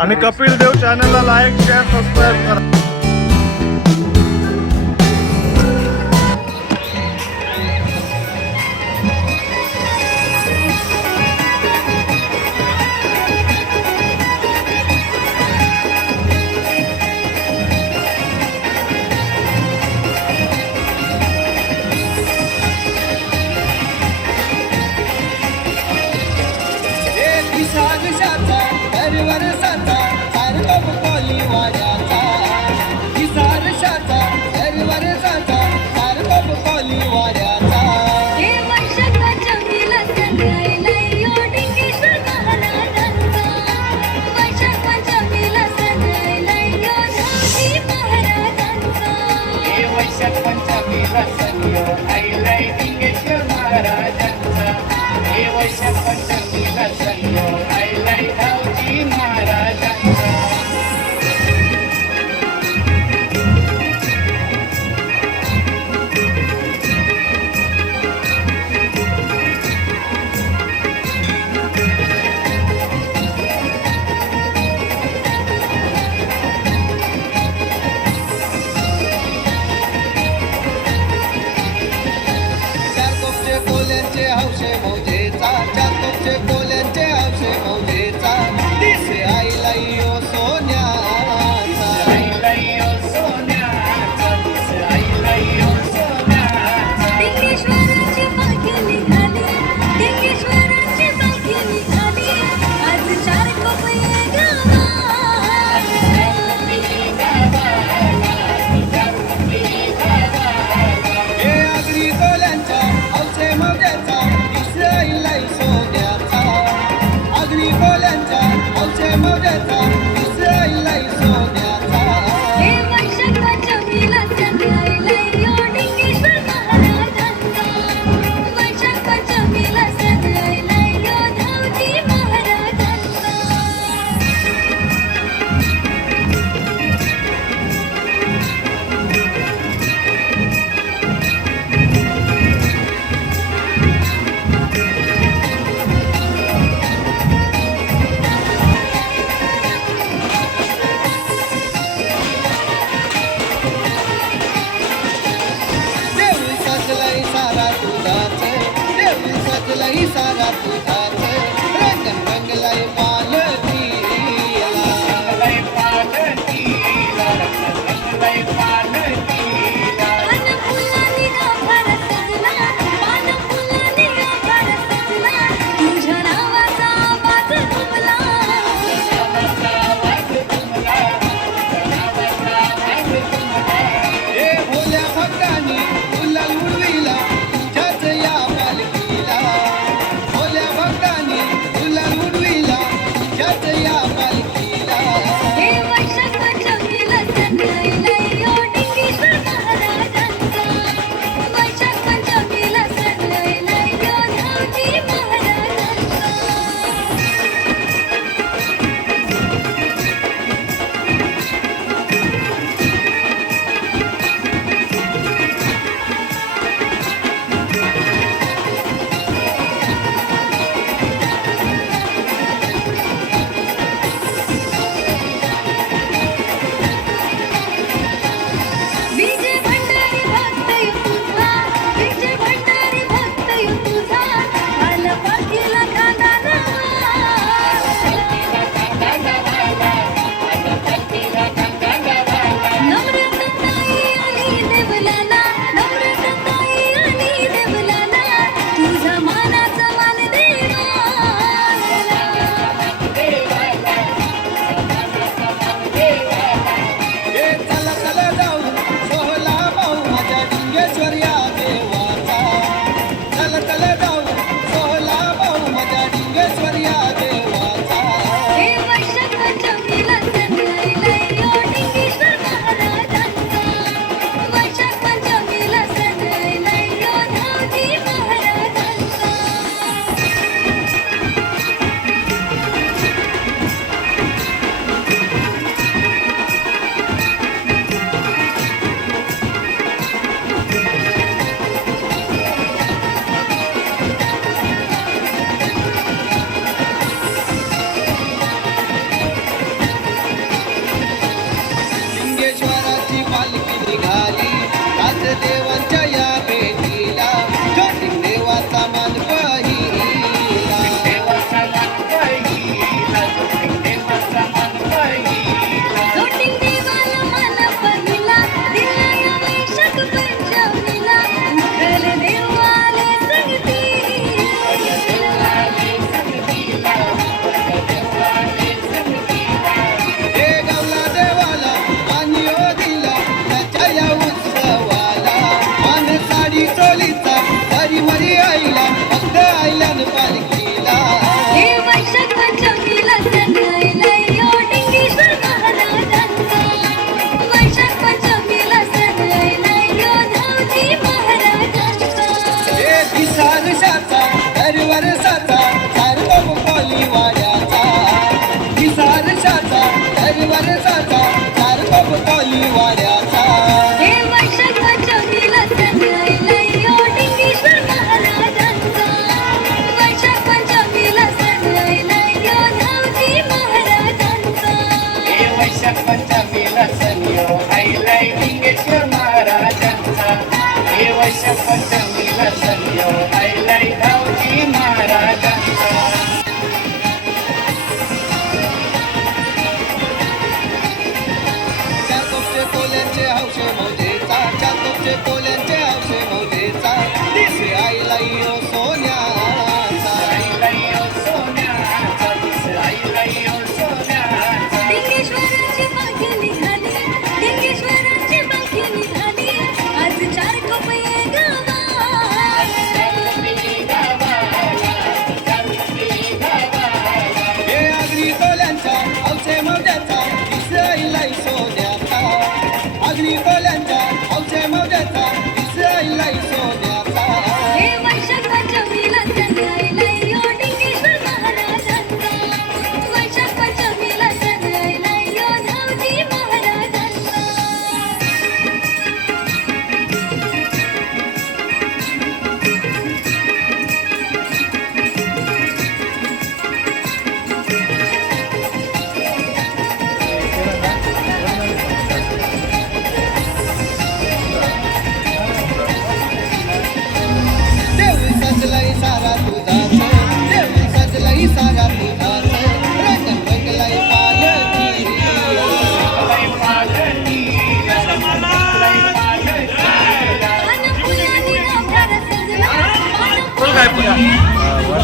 आणि कपिल देव चॅनलला like share subscribe करा. Sarapuca.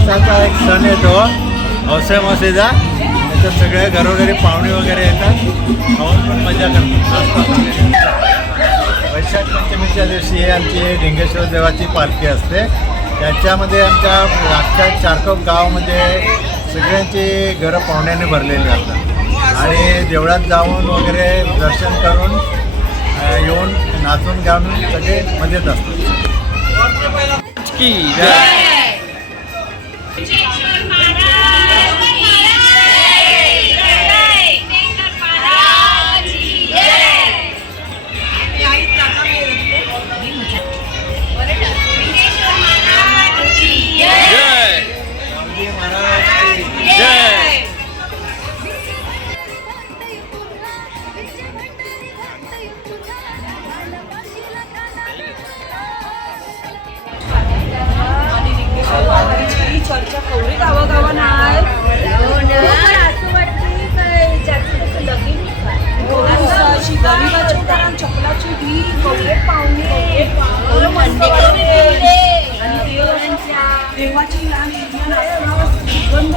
अ, एक सण येतो. औसे मासेचा. त्याच्यात सगळ्या घरोघरी पाहुणे वगैरे येतात. खाऊन पण मजा करतात. वैशाख पंचमीच्या दिवशी आमची ढिंगेश्वर देवाची पालखी असते. त्याच्यामध्ये आमच्या अख्ख्या चारकोप गावामध्ये सगळ्यांची घरं पाहुण्याने भरलेली असतात. आणि देवळात जाऊन वगैरे दर्शन करून येऊन नाचून गाऊन सगळे मजेत असतात. की देवाची लहान मुलगी नाचणार, सुगंध